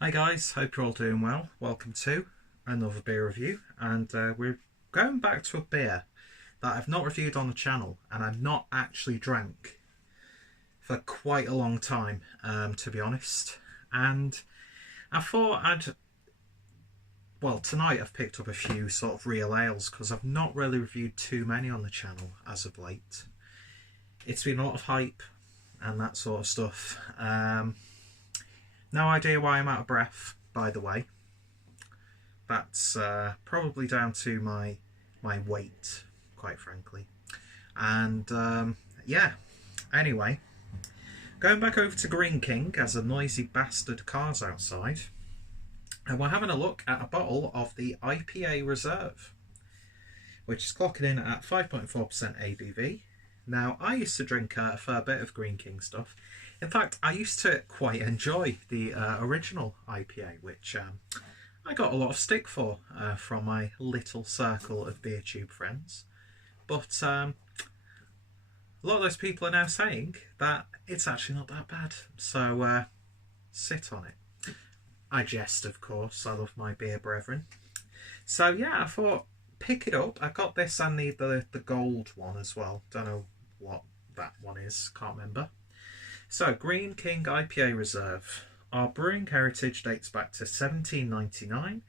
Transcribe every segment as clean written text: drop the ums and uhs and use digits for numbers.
Hi guys, hope you're all doing well. Welcome to another beer review, and we're going back to a beer that I've not reviewed on the channel and I've not actually drank for quite a long time, to be honest. And I thought tonight I've picked up a few sort of real ales because I've not really reviewed too many on the channel as of late. It's been a lot of hype and that sort of stuff. No idea why I'm out of breath, by the way. That's probably down to my weight, quite frankly. And yeah, anyway, going back over to Greene King as a noisy bastard car's outside, and we're having a look at a bottle of the IPA Reserve, which is clocking in at 5.4% ABV. Now, I used to drink a fair bit of Greene King stuff. In fact, I used to quite enjoy the original IPA, which I got a lot of stick for from my little circle of beer tube friends. But a lot of those people are now saying that it's actually not that bad. So sit on it. I jest, of course. I love my beer brethren. So yeah, I thought pick it up. I got this and the gold one as well. Don't know what that one is. Can't remember. So, Greene King IPA Reserve. Our brewing heritage dates back to 1799.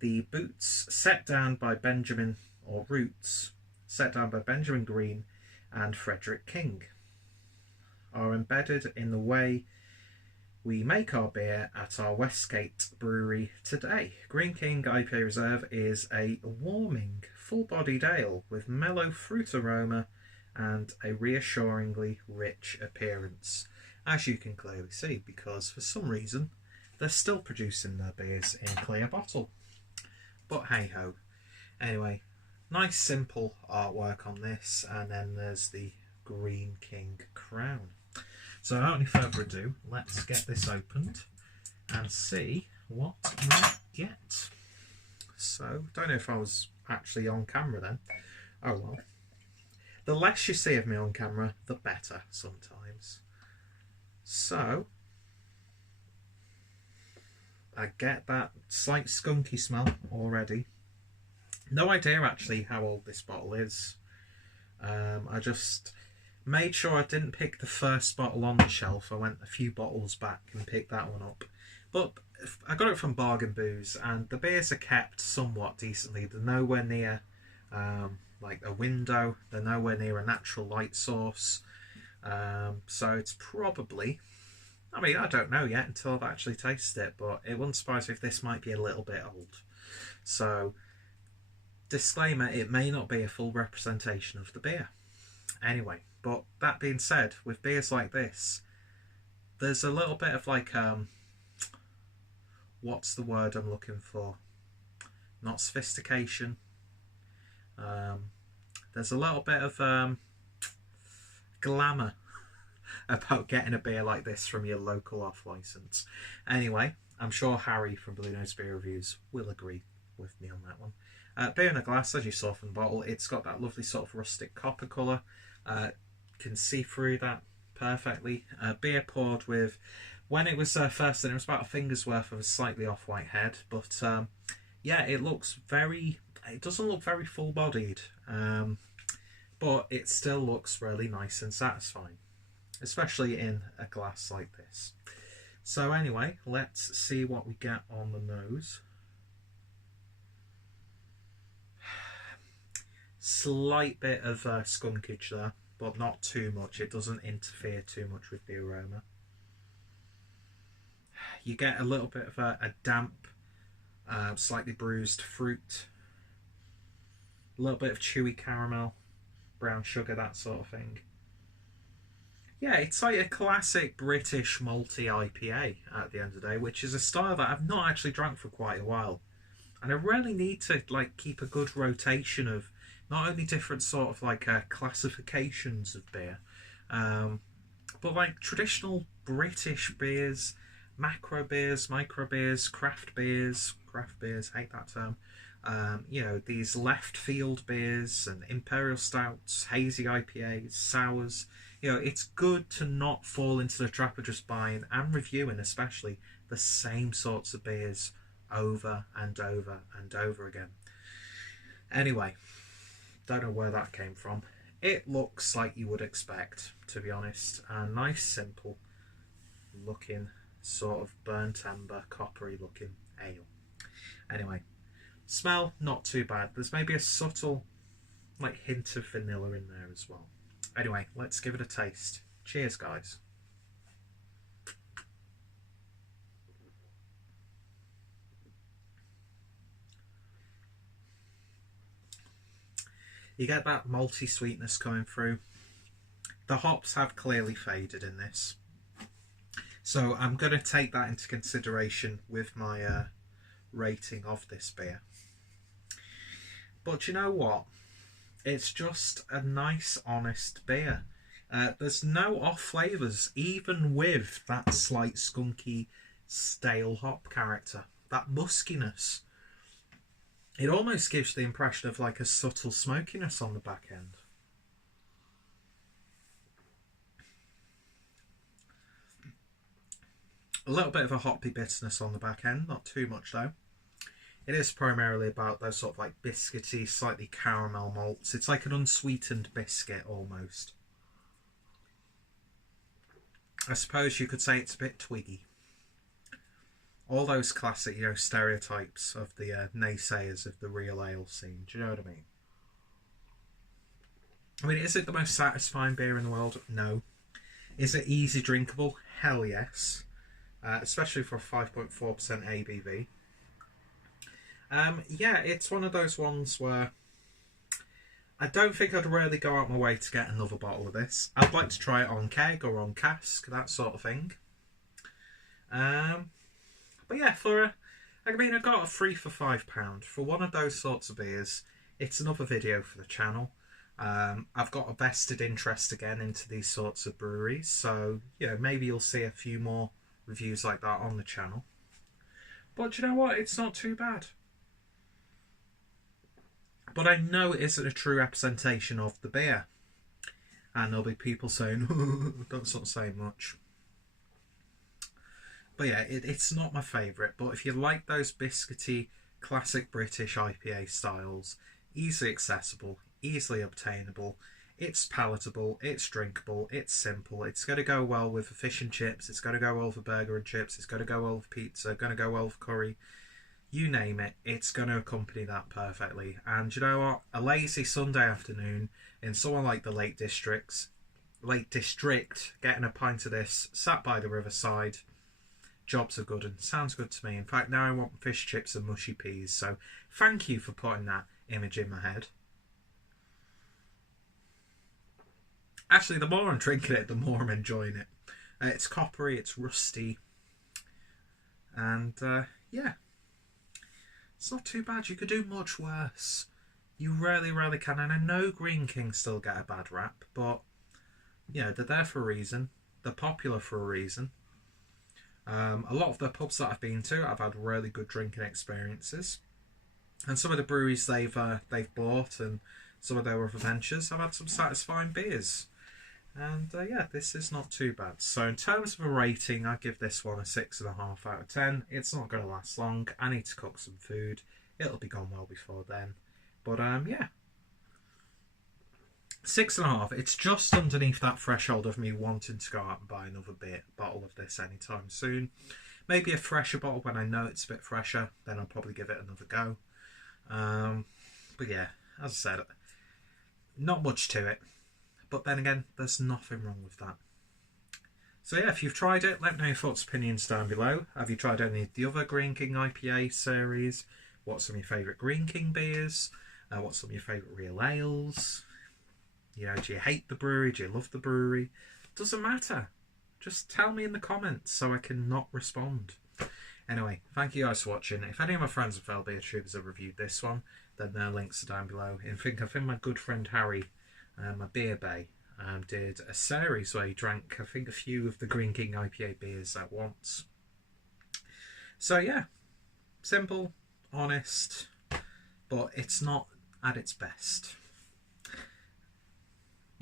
The roots set down by Benjamin Greene and Frederick King are embedded in the way we make our beer at our Westgate brewery today. Greene King IPA Reserve is a warming, full-bodied ale with mellow fruit aroma and a reassuringly rich appearance, as you can clearly see, because for some reason they're still producing their beers in clear bottle. But hey ho. Anyway, nice simple artwork on this, and then there's the Greene King crown. So without any further ado, let's get this opened and see what we get. So, don't know if I was actually on camera then. Oh well. The less you see of me on camera, the better sometimes. So, I get that slight skunky smell already. No idea actually how old this bottle is. I just made sure I didn't pick the first bottle on the shelf. I went a few bottles back and picked that one up. But I got it from Bargain Booze, and the beers are kept somewhat decently. They're nowhere near like a window, they're nowhere near a natural light source, so it's probably, I mean, I don't know yet until I've actually tasted it, but it wouldn't surprise me if this might be a little bit old. So disclaimer, it may not be a full representation of the beer. Anyway, but that being said, with beers like this, there's a little bit of like what's the word I'm looking for, not sophistication. There's a little bit of glamour about getting a beer like this from your local off license. Anyway, I'm sure Harry from Bluenose Beer Reviews will agree with me on that one. Beer in a glass, as you saw from the bottle, it's got that lovely sort of rustic copper colour. Can see through that perfectly. Beer poured with, when it was first in, it was about a finger's worth of a slightly off-white head, but yeah, it doesn't look very full-bodied, but it still looks really nice and satisfying, especially in a glass like this. So anyway, let's see what we get on the nose. Slight bit of skunkage there, but not too much. It doesn't interfere too much with the aroma. You get a little bit of a damp, slightly bruised fruit, a little bit of chewy caramel, brown sugar, that sort of thing. Yeah, it's like a classic British malty IPA at the end of the day, which is a style that I've not actually drank for quite a while. And I really need to like keep a good rotation of not only different sort of like classifications of beer, but like traditional British beers, macro beers, micro beers, craft beers, hate that term, You know, these left field beers and imperial stouts, hazy IPAs, sours. You know, it's good to not fall into the trap of just buying and reviewing, especially, the same sorts of beers over and over and over again. Anyway, don't know where that came from. It looks like you would expect, to be honest. A nice, simple looking, sort of burnt amber, coppery looking ale. Anyway, smell, not too bad. There's maybe a subtle, like, hint of vanilla in there as well. Anyway, let's give it a taste. Cheers, guys. You get that malty sweetness coming through. The hops have clearly faded in this, so I'm going to take that into consideration with my rating of this beer. But you know what? It's just a nice, honest beer. There's no off flavours, even with that slight skunky, stale hop character. That muskiness. It almost gives the impression of like a subtle smokiness on the back end. A little bit of a hoppy bitterness on the back end, not too much though. It is primarily about those sort of like biscuity, slightly caramel malts. It's like an unsweetened biscuit almost. I suppose you could say it's a bit twiggy. All those classic, you know, stereotypes of the naysayers of the real ale scene. Do you know what I mean? I mean, is it the most satisfying beer in the world? No. Is it easy drinkable? Hell yes. Especially for 5.4% ABV. Yeah, it's one of those ones where I don't think I'd really go out my way to get another bottle of this. I'd like to try it on keg or on cask, that sort of thing. But yeah, I mean, I got a 3 for £5 for one of those sorts of beers. It's another video for the channel. I've got a vested interest again into these sorts of breweries, so you know, maybe you'll see a few more reviews like that on the channel. But you know what? It's not too bad. But I know it isn't a true representation of the beer. And there'll be people saying, that's not saying much. But yeah, it's not my favourite. But if you like those biscuity, classic British IPA styles, easily accessible, easily obtainable, it's palatable, it's drinkable, it's simple, it's going to go well with fish and chips, it's going to go well with burger and chips, it's going to go well with pizza, going to go well with curry, you name it, it's going to accompany that perfectly. And you know what? A lazy Sunday afternoon in someone like the Lake District, getting a pint of this, sat by the riverside, jobs are good and sounds good to me. In fact, now I want fish chips and mushy peas, so thank you for putting that image in my head. Actually, the more I'm drinking it, the more I'm enjoying it. It's coppery, it's rusty, and yeah, it's not too bad. You could do much worse. You really, really can. And I know Greene King still get a bad rap, but you know, they're there for a reason. They're popular for a reason. A lot of the pubs that I've been to, I've had really good drinking experiences, and some of the breweries they've bought and some of their other ventures, I've had some satisfying beers. And yeah, this is not too bad. So in terms of a rating, I give this one a 6.5 out of 10. It's not going to last long. I need to cook some food. It'll be gone well before then. But yeah, 6.5. It's just underneath that threshold of me wanting to go out and buy another bottle of this anytime soon. Maybe a fresher bottle when I know it's a bit fresher. Then I'll probably give it another go. But yeah, as I said, not much to it. But then again, there's nothing wrong with that. So yeah, if you've tried it, let me know your thoughts and opinions down below. Have you tried any of the other Greene King IPA series? What's some of your favourite Greene King beers? What's some of your favourite real ales? You know, do you hate the brewery? Do you love the brewery? Doesn't matter. Just tell me in the comments so I can not respond. Anyway, thank you guys for watching. If any of my friends and fellow beer tubers have reviewed this one, then their links are down below. I think my good friend Harry, my beer bay, did a series where he drank, I think, a few of the Greene King IPA beers at once. So yeah, simple, honest, but it's not at its best.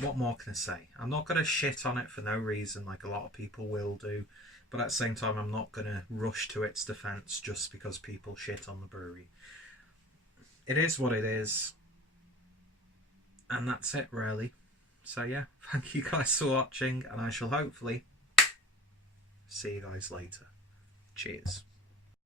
What more can I say? I'm not going to shit on it for no reason like a lot of people will do, but at the same time I'm not going to rush to its defence just because people shit on the brewery. It is what it is, and that's it really. So yeah, thank you guys for watching, and I shall hopefully see you guys later. Cheers.